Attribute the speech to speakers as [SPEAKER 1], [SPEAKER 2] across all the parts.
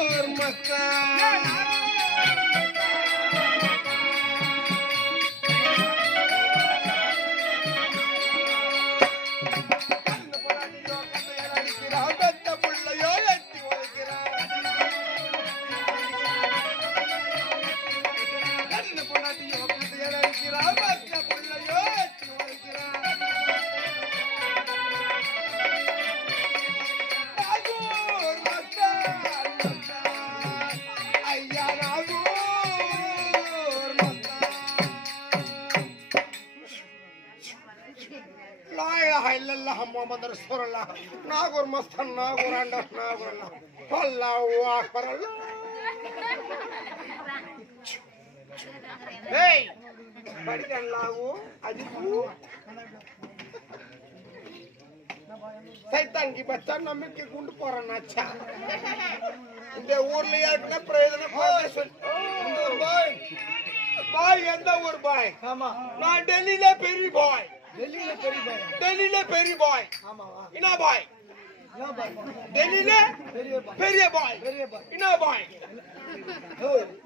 [SPEAKER 1] நாகூர் ಲಾಯ ಇಲ್ಲಲ್ಲ ಹಮ್ಮಮ್ಮಂದ್ರೆ ಸೊರಲ್ಲ ನಾಗೂರ್ ಮಸ್ತನ್ ನಾಗೂರ್ ಅಂಡ ನಾಗೂರಲ್ಲ ಹೊಲ್ಲ ಹೂವಾಕ್ ಬರಲ್ಲ ಏಯ್ ಬಡಿಕಣ್ಣಾಗು ಅದಕ್ಕೂ సైతానికి బచ్చా నమ్మికి గుండు పోరన్న అచ్చా இந்த ஊர்ல ஏற்கனவே பிரயோஜனம் பாய் பாய் எந்த ஊர் பாய்
[SPEAKER 2] ஆமா
[SPEAKER 1] நான் டெல்லியில பெரிய பாய்
[SPEAKER 2] டெல்லியில பெரிய பையன்
[SPEAKER 1] டெல்லியில பெரிய பாய்
[SPEAKER 2] ஆமாவா
[SPEAKER 1] என்ன பாய்
[SPEAKER 2] பாய்
[SPEAKER 1] டெல்லியில
[SPEAKER 2] பெரிய பாய்
[SPEAKER 1] பெரிய பாய்
[SPEAKER 2] பாய்
[SPEAKER 1] என்ன பாய்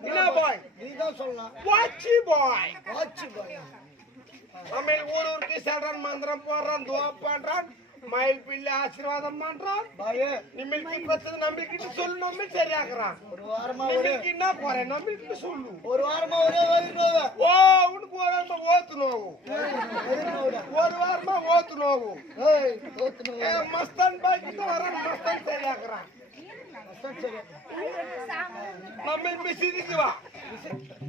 [SPEAKER 1] என்ன பாய்
[SPEAKER 2] நீ தான் சொல்லலாம்.
[SPEAKER 1] வாட்சி பாய்
[SPEAKER 2] வாட்சி பாய்
[SPEAKER 1] நம்ம ஊர் ஊருக்கு செல்றான் மந்திரம் போடுறான் துவா பண்றான். மயில் பிள்ளை ஆசீர்வாதம் பண்றான். நிமிழ்க்கு பிரச்சனை நம்பிக்கிட்டு சொல்லு நம்பி சரியாக்குறான்.
[SPEAKER 2] ஒரு வாரமா
[SPEAKER 1] நிமிழ்க்கு என்ன போறேன் நம்பிக்கிட்டு சொல்லு.
[SPEAKER 2] ஒரு வாரமா ஒரே
[SPEAKER 1] ஓ உனக்கு ஒரு வாரமா ஓத்து ஒரு வாரமா ஓத்து நோவு.
[SPEAKER 2] ஏய் தோத்து நோவு.
[SPEAKER 1] ஏ, மஸ்தான் பாய் கிட்ட வரான் மஸ்தான் சரியாக்குறான் நம்ம மிசிதிக்கு வா.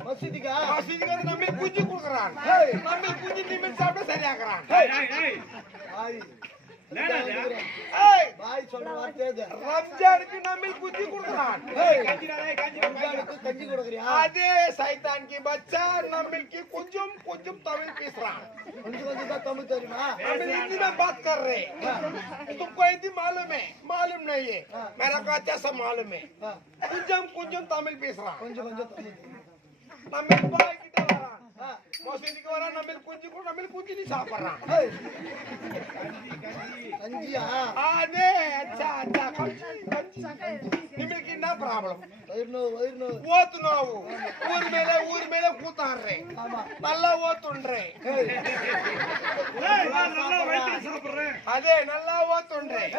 [SPEAKER 2] மசூதிக்கா?
[SPEAKER 1] மசிதிக்கு நம்ம குஞ்சு கொடுக்குறான். நம்ம குஞ்சு நிமிஷம் சரியாக்குறான்.
[SPEAKER 2] பாய்
[SPEAKER 1] ஏய்
[SPEAKER 2] பாய் சொல்ற வார்த்தை இது
[SPEAKER 1] ரம்ஜானுக்கு நம்ம குஞ்சு கொடுக்குறான்
[SPEAKER 2] ஏய் ரம்ஜானுக்கு கஞ்சி கொடுக்குறியா
[SPEAKER 1] அதே சைத்தான் की बच्चा नमिल की कुंजम कुंजम तमिल पीस रहा
[SPEAKER 2] கொஞ்சம் கொஞ்சம் தான் தமிழ் தெரியுமா
[SPEAKER 1] हम हिंदी में बात कर रहे हैं तुमको हिंदी मालूम है मालूम नहीं है मेरा को अच्छा सा मालूम है
[SPEAKER 2] ஆ,
[SPEAKER 1] कुंजम कुंजम तमिल पीस रहा
[SPEAKER 2] கொஞ்சம் கொஞ்சம் தமிழ் தெரியும்
[SPEAKER 1] नमिल बाय மசூதிக்கு வரா நம்ம குஞ்சு கூட நம்ம குஞ்சு நீ
[SPEAKER 2] சாப்பிடுறான் கஞ்சியா?
[SPEAKER 1] அதே அச்சா அச்சா. கஞ்சி
[SPEAKER 2] கூத்தாடுறேன்
[SPEAKER 1] நல்லா
[SPEAKER 2] ஓத்துன்றேன்.
[SPEAKER 1] அதே நல்லா
[SPEAKER 2] ஓத்துன்றேன்.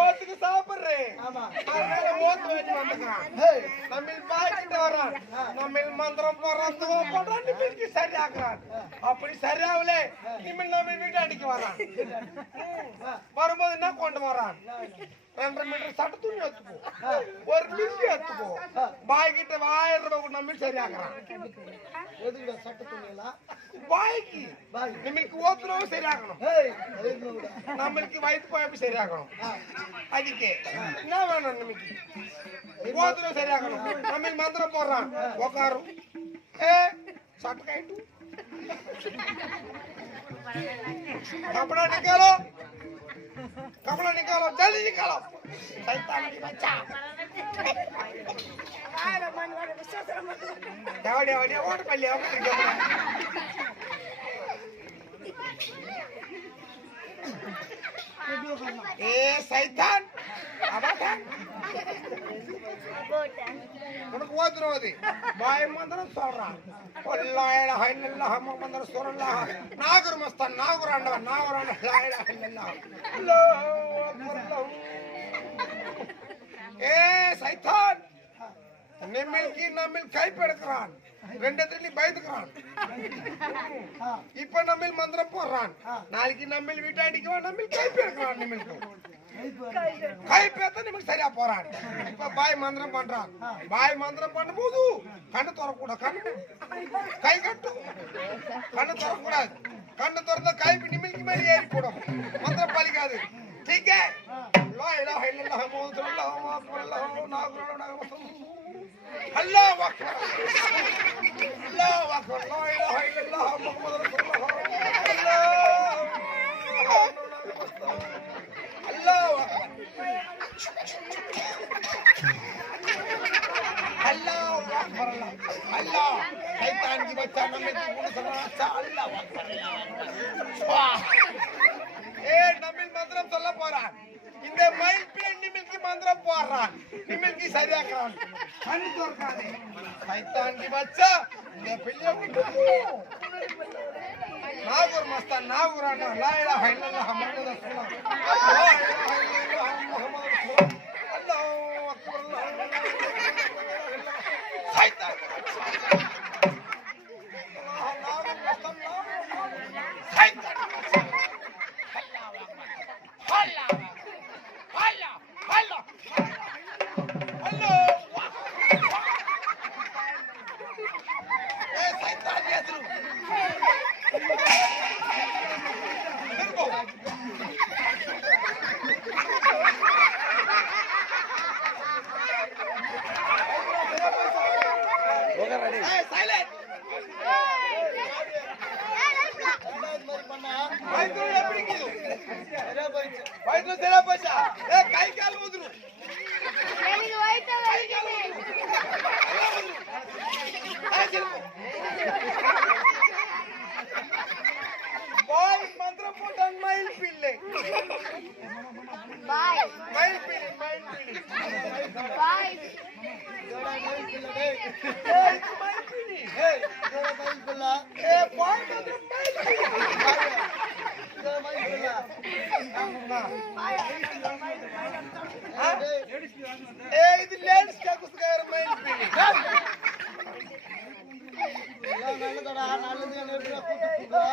[SPEAKER 1] ஓத்துக்கு சாப்பிடுறேன். ஓத்து வச்சு வந்துக்கிறான் நம்ம பாய்க்கிட்டு வரான். நம்ம மந்திரம் போறான் போடுறான். நிமிக்கு சரியாக்குறான். அப்படி சரியாவலே வரும்போது என்ன கொண்டு வரான்? ரெண்டரை மீட்டர் சட்ட துணி எடுத்துப்போம் ஒரு மிஷி எடுத்துப்போம் பாய் கிட்ட ஆயிரம் ரூபாய் கூட நம்பி சரியாகிறான்.
[SPEAKER 2] எதுங்க சட்ட துணியெல்லாம்?
[SPEAKER 1] பாய்க்கு
[SPEAKER 2] நம்மளுக்கு ஓத்துறவும் சரியாகணும்.
[SPEAKER 1] நம்மளுக்கு வயிற்று போயப்பு சரியாகணும். அதுக்கு என்ன வேணும் நம்மளுக்கு? ஓத்துறவும் சரியாகணும். நம்மளுக்கு மந்திரம் போடுறான். உக்காரும். ஏ சட்ட கைட்டு அப்படின்னா கேளோ कपड़ा निकालो जल्दी निकालो शैतान की बच्चा देवा देवा देवा ओट पल्ले ओट ए शैतान अबाठान உனக்கு ஓத்துரும் அது பாய் மந்திரம் சொல்றான். கொல்லாயிட ஹைலல்லா ஹம்ம மந்திரம் சொல்லல்லா நாகூர் மஸ்தான் நாகூர் ஆண்டவன் நாகூர் ஆண்டவன் ஹைலல்லா ஏ சைத்தான். நிமிழ்கி நம்மில் கைப்பெடுக்கிறான். ரெண்டு தண்ணி பயந்துக்கிறான். இப்ப நம்மில் மந்திரம் போடுறான். நாளைக்கு நம்மில் வீட்டை அடிக்குவான் நம்மில் கைப்பெடுக்கிறான் நிம்மில்க்கு கை பேத்த நிமிஷம் சரியா போறான் இப்ப பாய் மந்திரம் பண்றான் பாய் மந்திரம் பண்ணும்போது கண்ணு திறக்கூடாது கண்ணு கை கட்டு கண்ணு திறக்கூடாது கண்ணு திறந்தா கை நிமிஷம் மேலே ஏறி போடும் மந்திரம் பலிக்காது ठीक है ला इलाहा इल्लल्लाह मुहम्मद सल्लल्लाहु अलैहि वसल्लम अल्लाह अकबर अल्लाह अकबर ला इलाहा इल्लल्लाह मुहम्मद रसूलुल्लाह अल्लाह अल्लाह अकबर अल्लाह अकबर अल्लाह शैतान की बच्चा नमे की गुण सना अच्छा अल्लाह अकबर वाह ஏ நம்பில் மந்திரம் சொல்ல போறான் இந்த மயில் பிள்ளை நிமிழ்க்கு மந்திரம் போடுறான் நிமிழ்ச்சி சரியாக்குறான் கண்ணு தோற்காதே சைத்தாண்டி வச்சா இந்த பிள்ளைய நாகூர் மஸ்தான் நாகூர் அண்ணா லா இலாஹ இல்லல்லாஹ் முஹம்மது ரசூலுல்லாஹ். லா இலாஹ இல்லல்லாஹ் முஹம்மது ரசூலுல்லாஹ். அல்லாஹு அக்பர் அல்லாஹு அக்பர் சைத்தான் அல்லாஹ் நாகூர் கை கால் ஊதுரு.
[SPEAKER 3] எனக்கு வயித்த வலிக்குது.
[SPEAKER 1] ஏய், திரும்ப. பாய் மந்திரம் போட்டான் மயில் பிள்ளை. மயில் பிள்ளை மயில் பிள்ளை.
[SPEAKER 3] பாய்
[SPEAKER 2] இதோட நல்லது என்ன கூப்பிடுவா?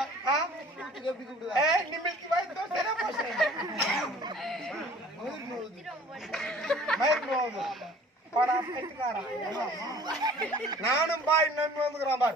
[SPEAKER 2] எப்படி கூப்பிடுவா?
[SPEAKER 1] நானும் பாய் நம்பி வந்துக்கிறான் பார்